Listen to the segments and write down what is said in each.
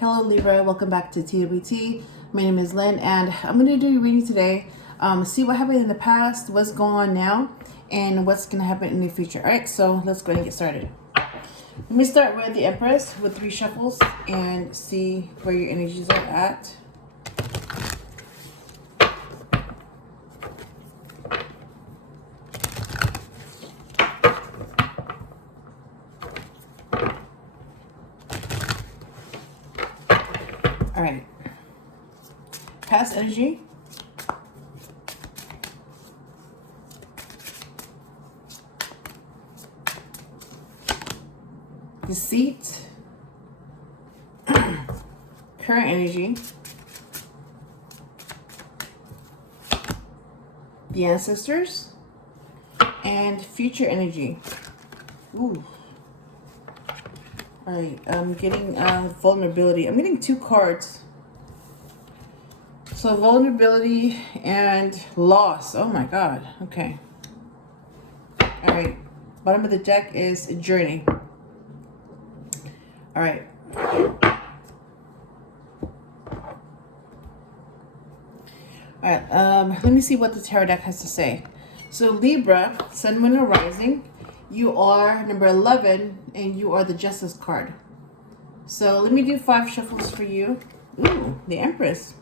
Hello Libra, welcome back to TWT. My name is Lynn and I'm going to do your reading today. See what happened in the past, what's going on now, and what's going to happen in the future. Alright, so let's go ahead and get started. Let me start with the Empress with 3 shuffles and see where your energies are at. Alright. Past energy. Deceit. Current energy. The ancestors. And future energy. Ooh. Alright, I'm getting vulnerability. I'm getting 2 cards. So vulnerability and loss. Oh my god. Okay. Alright. Bottom of the deck is journey. Alright. Alright, let me see what the tarot deck has to say. So Libra, Sun, Moon, or Rising, you are number 11, and you are the Justice card. So let me do 5 shuffles for you. Ooh, the Empress.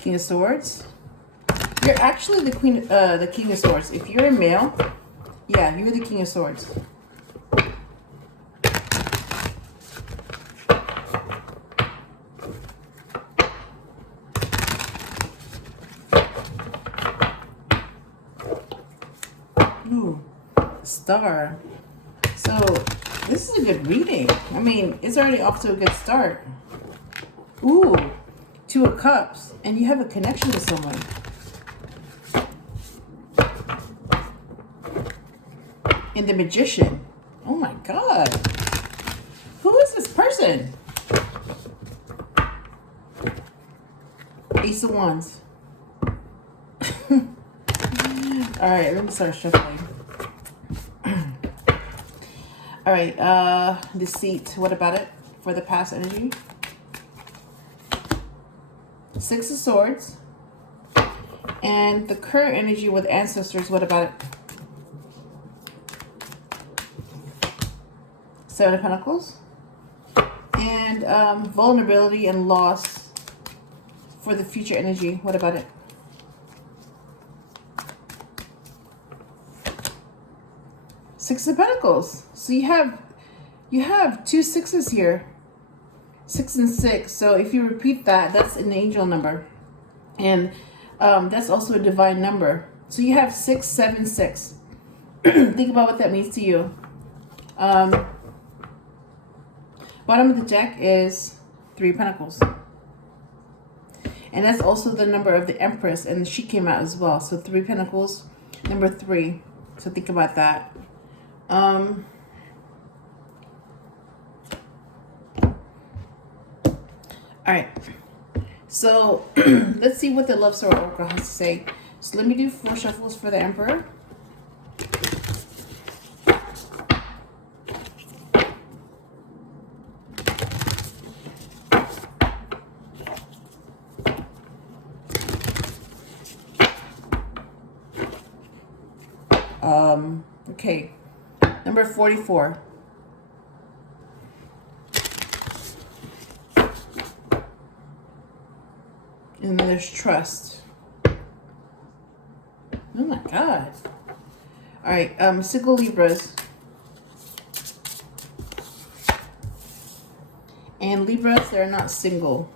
King of Swords. You're actually the King of Swords. If you're a male, yeah, you're the King of Swords. Ooh, Star. So this is a good reading. I mean, it's already off to a good start. Ooh, 2 of Cups, and you have a connection to someone. And the Magician. Oh my god. Who is this person? Ace of Wands. Alright, let me start shuffling. Alright, Deceit. What about it for the past energy? 6 of Swords. And the current energy with ancestors. What about it? 7 of Pentacles. And vulnerability and loss for the future energy. What about it? Six of Pentacles. So you have 2 6s here. 6 and 6. So if you repeat that, that's an angel number. And that's also a divine number. So you have 6, 7, 6. Think about what that means to you. Bottom of the deck is 3 of Pentacles. And that's also the number of the Empress. And she came out as well. So 3 Pentacles, number 3. So think about that. Alright. So let's see what the Love Story Oracle has to say. So let me do 4 shuffles for the Emperor. Okay, number 44. And then there's trust. Oh my god. Alright, single Libras. And Libras, they're not single.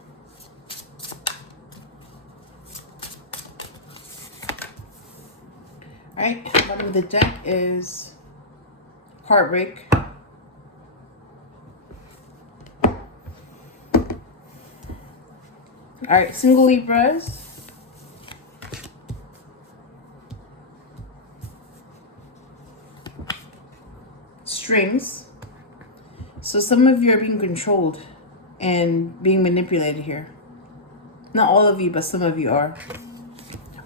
Alright, bottom of the deck is heartbreak. Alright, single Libras. Strings. So some of you are being controlled and being manipulated here. Not all of you, but some of you are.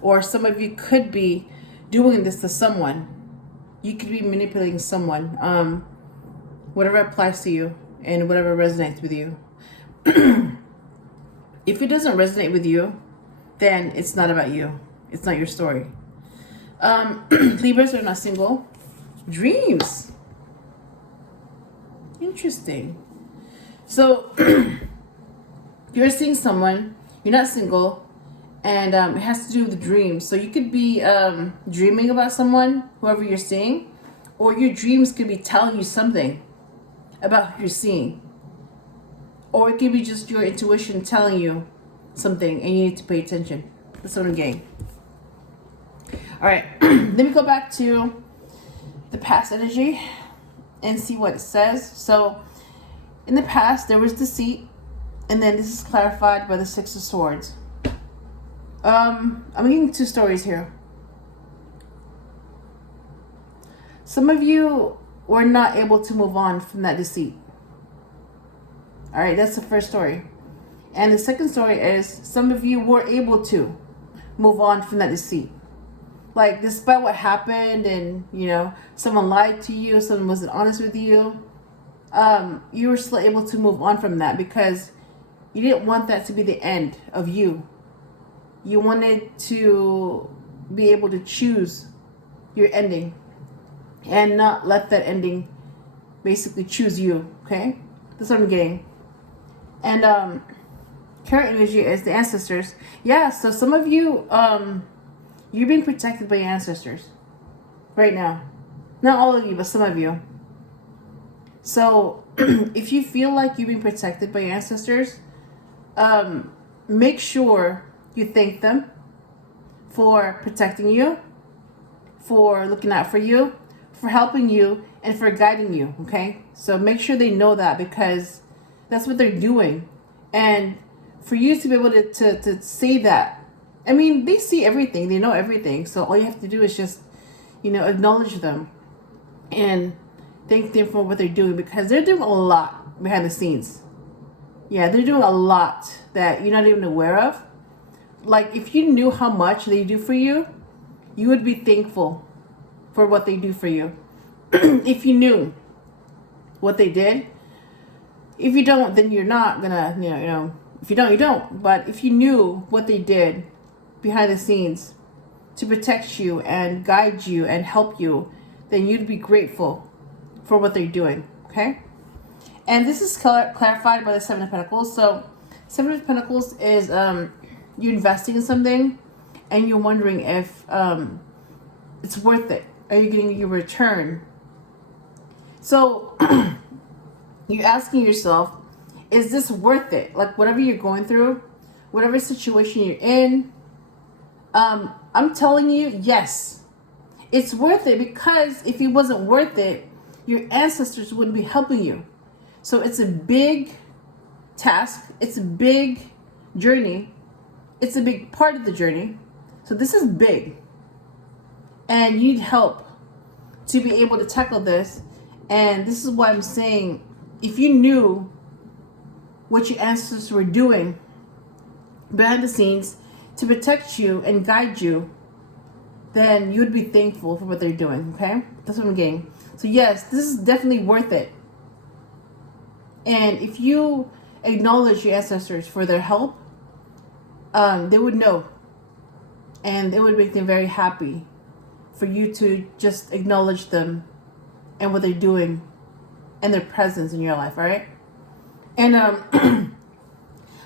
Or some of you could be doing this to someone. You could be manipulating someone. Whatever applies to you and whatever resonates with you. If it doesn't resonate with you, then it's not about you. It's not your story. Libras are not single. Dreams. Interesting. So you're seeing someone, you're not single, and it has to do with dreams. So you could be dreaming about someone, whoever you're seeing, or your dreams could be telling you something about who you're seeing. Or it could be just your intuition telling you something and you need to pay attention. That's what I'm getting. All right, let me go back to the past energy and see what it says. So in the past, there was deceit, and then this is clarified by the Six of Swords. I'm getting two stories here. Some of you were not able to move on from that deceit. All right, that's the first story. And the second story is some of you were able to move on from that deceit. Like, despite what happened and, you know, someone lied to you, someone wasn't honest with you, you were still able to move on from that because you didn't want that to be the end of you. You wanted to be able to choose your ending and not let that ending basically choose you, okay? That's what I'm getting. And current energy is the ancestors. Yeah, so some of you, you're being protected by your ancestors right now. Not all of you, but some of you. So if you feel like you're being protected by your ancestors, make sure you thank them for protecting you, for looking out for you, for helping you, and for guiding you, okay? So make sure they know that because that's what they're doing. And for you to be able to say that, I mean, they see everything, they know everything. So all you have to do is just, you know, acknowledge them and thank them for what they're doing because they're doing a lot behind the scenes. Yeah, they're doing a lot that you're not even aware of. Like, if you knew how much they do for you, you would be thankful for what they do for you. If you knew what they did. If you don't, then you're not gonna, you know, if you don't, you don't. But if you knew what they did behind the scenes to protect you and guide you and help you, then you'd be grateful for what they're doing, okay? And this is clarified by the Seven of Pentacles. So Seven of Pentacles is you're investing in something and you're wondering if it's worth it. Are you getting your return? So you're asking yourself, is this worth it? Like, whatever you're going through, whatever situation you're in, I'm telling you, yes, it's worth it, because if it wasn't worth it, your ancestors wouldn't be helping you. So it's a big task. It's a big journey. It's a big part of the journey. So this is big. And you need help to be able to tackle this. And this is why I'm saying, if you knew what your ancestors were doing behind the scenes to protect you and guide you, then you would be thankful for what they're doing, okay? That's what I'm getting. So yes, this is definitely worth it. And if you acknowledge your ancestors for their help, they would know. And it would make them very happy for you to just acknowledge them and what they're doing and their presence in your life, all right? And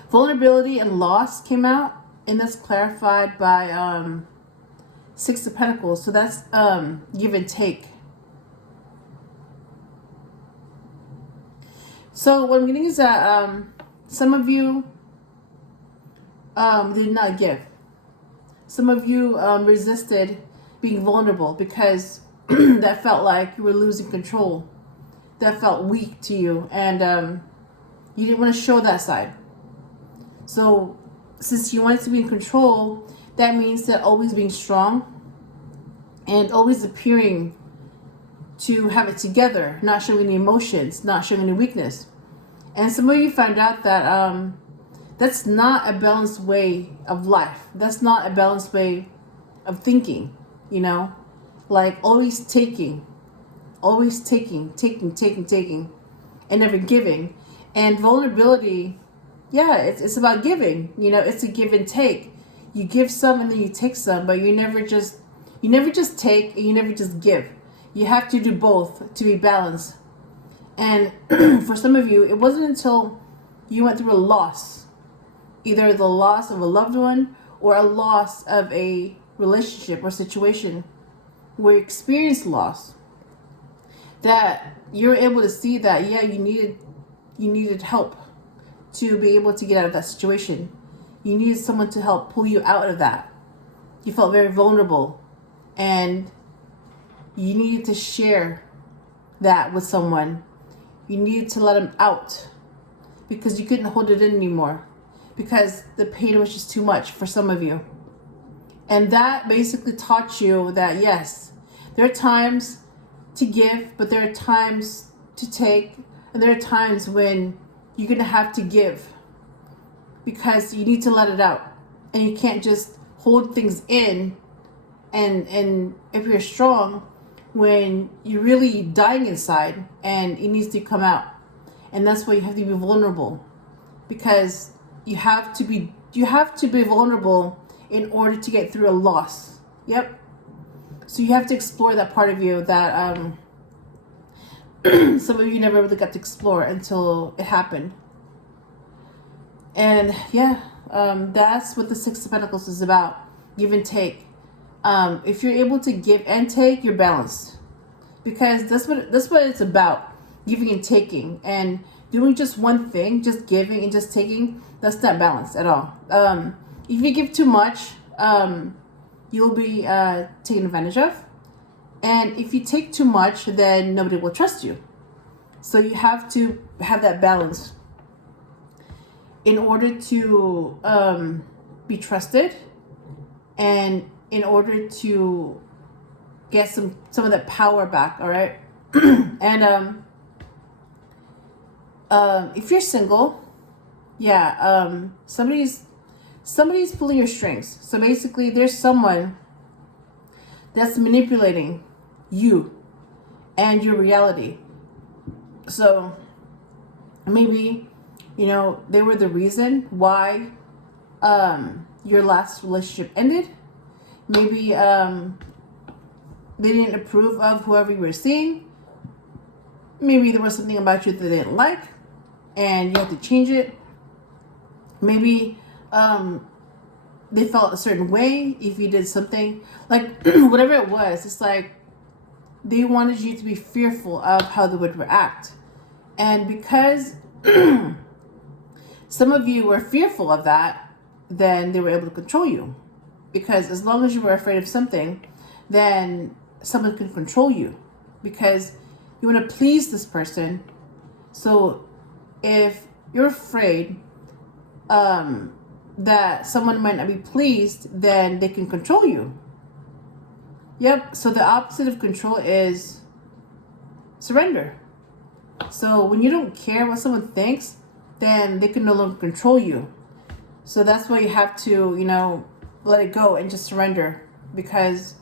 vulnerability and loss came out, and that's clarified by Six of Pentacles. So that's give and take. So what I'm getting is that some of you did not give. Some of you resisted being vulnerable because that felt like you were losing control. That felt weak to you, and you didn't want to show that side. So since you wanted to be in control, that means that always being strong and always appearing to have it together, not showing any emotions, not showing any weakness. And some of you found out that that's not a balanced way of life. That's not a balanced way of thinking. you know, like always taking, taking, and never giving. And vulnerability, yeah, it's about giving. You know, it's a give and take. You give some and then you take some, but you never just take and you never just give. You have to do both to be balanced. And for some of you, it wasn't until you went through a loss, either the loss of a loved one or a loss of a relationship or situation where you experienced loss, that you're able to see that, yeah, you needed help to be able to get out of that situation. You needed someone to help pull you out of that. You felt very vulnerable and you needed to share that with someone. You needed to let them out because you couldn't hold it in anymore because the pain was just too much for some of you. And that basically taught you that, yes, there are times to give, but there are times to take, and there are times when you're going to have to give because you need to let it out. And you can't just hold things in. And if you're strong, when you're really dying inside and it needs to come out. And that's why you have to be vulnerable, because you have to be vulnerable in order to get through a loss. Yep. So you have to explore that part of you that some of you never really got to explore until it happened. And yeah, that's what the Six of Pentacles is about. Give and take. If you're able to give and take, you're balanced, because that's what it's about. Giving and taking, and doing just one thing, just giving and just taking, that's not balanced at all. If you give too much, you'll be taken advantage of, and if you take too much, then nobody will trust you. So you have to have that balance in order to be trusted, and in order to get some of that power back. All right. And if you're single, yeah, somebody's pulling your strings. So basically there's someone that's manipulating you and your reality. So maybe, you know, they were the reason why your last relationship ended. Maybe they didn't approve of whoever you were seeing. Maybe there was something about you that they didn't like and you had to change it. Maybe they felt a certain way if you did something. Like, whatever it was, it's like they wanted you to be fearful of how they would react. And because some of you were fearful of that, then they were able to control you. Because as long as you were afraid of something, then someone can control you. Because you want to please this person. So if you're afraid that someone might not be pleased, then they can control you. Yep. So the opposite of control is surrender. So when you don't care what someone thinks, then they can no longer control you. So that's why you have to, you know, let it go and just surrender, because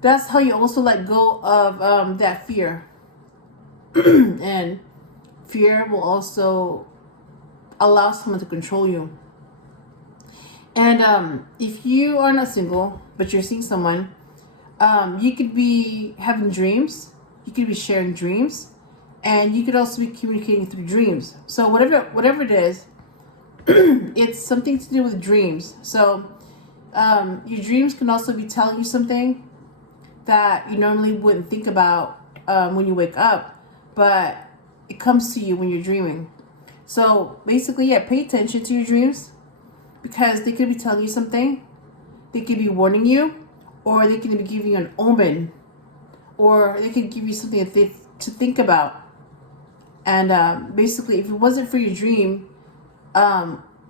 that's how you also let go of that fear. And fear will also allow someone to control you. And if you are not single, but you're seeing someone, you could be having dreams. You could be sharing dreams. And you could also be communicating through dreams. So whatever it is, it's something to do with dreams. So your dreams can also be telling you something that you normally wouldn't think about when you wake up, but it comes to you when you're dreaming. So basically, yeah, pay attention to your dreams, because they could be telling you something. They could be warning you, or they could be giving you an omen, or they could give you something to think about. And basically, if it wasn't for your dream,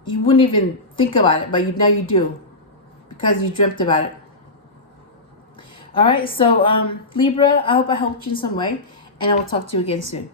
you wouldn't even think about it, but now you do, because you dreamt about it. All right, so Libra, I hope I helped you in some way, and I will talk to you again soon.